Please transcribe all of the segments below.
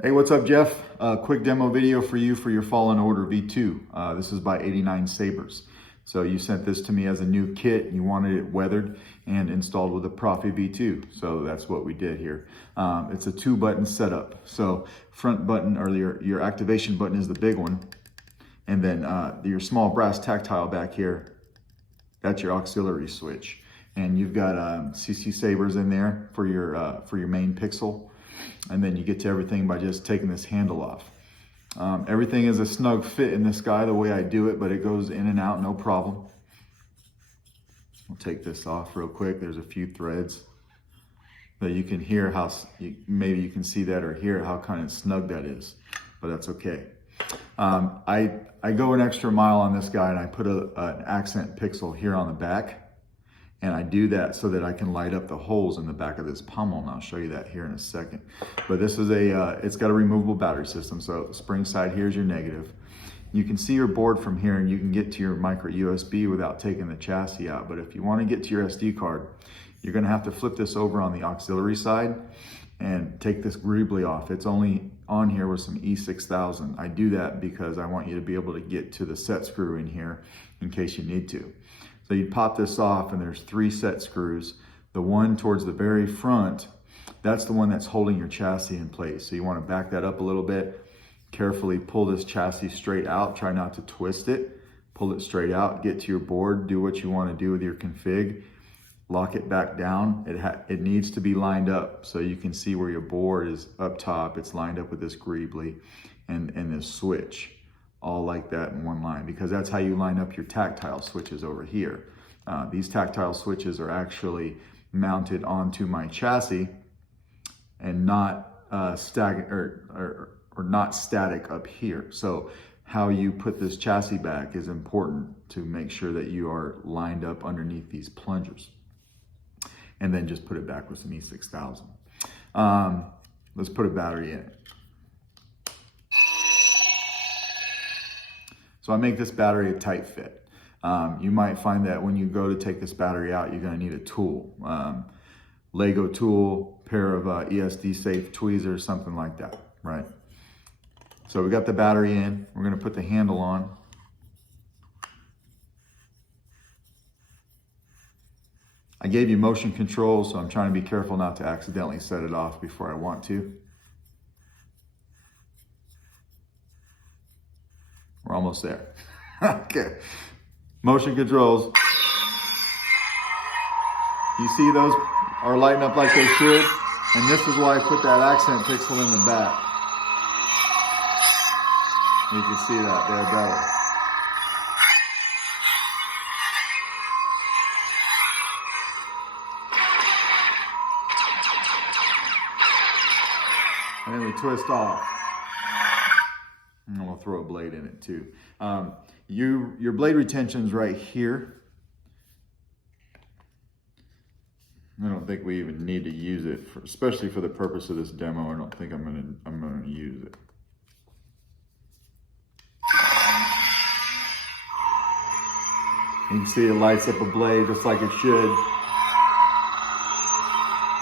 Hey, what's up, Jeff? Quick demo video for you for your Fallen Order V2. This is by 89 Sabers. So you sent this to me as a new kit. You wanted it weathered and installed with a Proffie V2. So that's what we did here. It's a 2-button setup. So front button, or your activation button, is the big one. And then your small brass tactile back here, that's your auxiliary switch. And you've got CCSabers in there for your main pixel. And then you get to everything by just taking this handle off. Everything is a snug fit in this guy the way I do it, but it goes in and out no problem. We'll take this off real quick. There's a few threads that you can hear how, maybe you can see that or hear how kind of snug that is, but that's okay. I go an extra mile on this guy, and I put an accent pixel here on the back. And I do that so that I can light up the holes in the back of this pommel, and I'll show you that here in a second. But this is it's got a removable battery system, so the spring side here is your negative. You can see your board from here, and you can get to your micro USB without taking the chassis out. But if you want to get to your SD card, you're going to have to flip this over on the auxiliary side and take this greebly off. It's only on here with some E6000. I do that because I want you to be able to get to the set screw in here in case you need to. So you pop this off, and there's 3 set screws. The one towards the very front, that's the one that's holding your chassis in place. So you want to back that up a little bit, carefully pull this chassis straight out. Try not to twist it. Pull it straight out, get to your board, do what you want to do with your config. Lock it back down. It needs to be lined up so you can see where your board is up top. It's lined up with this greebly and this switch. All like that in one line, because that's how you line up your tactile switches over here. These tactile switches are actually mounted onto my chassis and not static or not static up here. So how you put this chassis back is important to make sure that you are lined up underneath these plungers. And then just put it back with some E6000. Let's put a battery in it. So I make this battery a tight fit. You might find that when you go to take this battery out, you're going to need a tool. Lego tool, pair of ESD safe tweezers, something like that, right? So we got the battery in. We're going to put the handle on. I gave you motion control, so I'm trying to be careful not to accidentally set it off before I want to. We're almost there. Okay. Motion controls. You see those are lighting up like they should? And this is why I put that accent pixel in the back. You can see that there better. And then we twist off. And we'll throw a blade in it too. Your blade retention's right here. I don't think we even need to use it, especially for the purpose of this demo. I don't think I'm gonna use it. You can see it lights up a blade just like it should.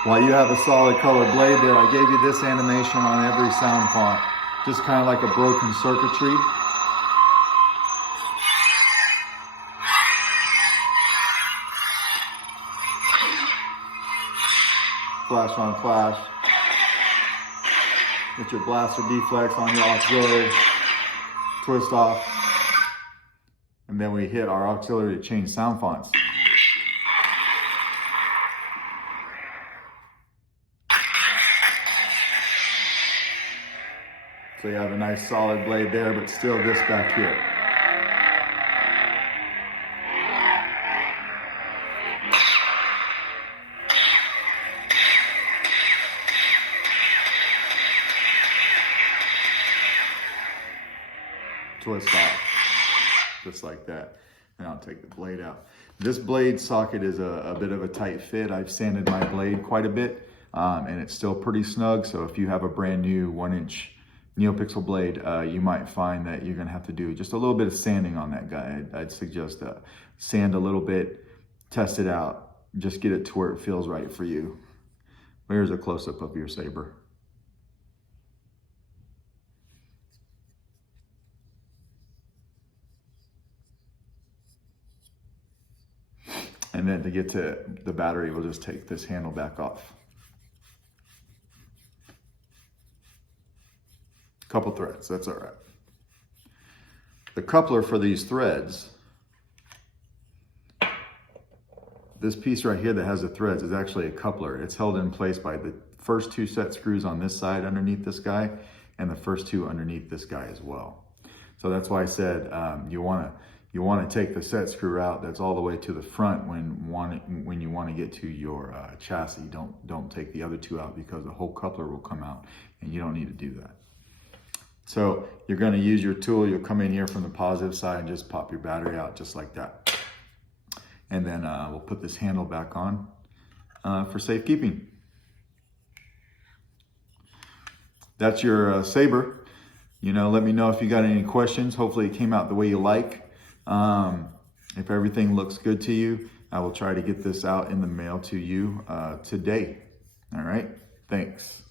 While you have a solid colored blade there, I gave you this animation on every sound font. Just kind of like a broken circuitry. Flash on flash. Get your blaster deflex on your auxiliary. Twist off. And then we hit our auxiliary to change sound fonts. So you have a nice solid blade there, but still this back here. Twist off, just like that. And I'll take the blade out. This blade socket is a bit of a tight fit. I've sanded my blade quite a bit, and it's still pretty snug. So if you have a brand new 1-inch NeoPixel blade, you might find that you're gonna have to do just a little bit of sanding on that guy. I'd suggest sand a little bit, test it out, just get it to where it feels right for you. Here's a close-up of your saber. And then to get to the battery, we'll just take this handle back off. Couple threads, that's all right. The coupler for these threads, this piece right here that has the threads is actually a coupler. It's held in place by the first 2 set screws on this side underneath this guy and the first 2 underneath this guy as well. So that's why I said you want to take the set screw out that's all the way to the front when you want to get to your chassis. Don't take the other 2 out because the whole coupler will come out and you don't need to do that. So you're going to use your tool. You'll come in here from the positive side and just pop your battery out just like that. And then we'll put this handle back on for safekeeping. That's your Saber. You know, let me know if you got any questions. Hopefully it came out the way you like. If everything looks good to you, I will try to get this out in the mail to you today. All right, thanks.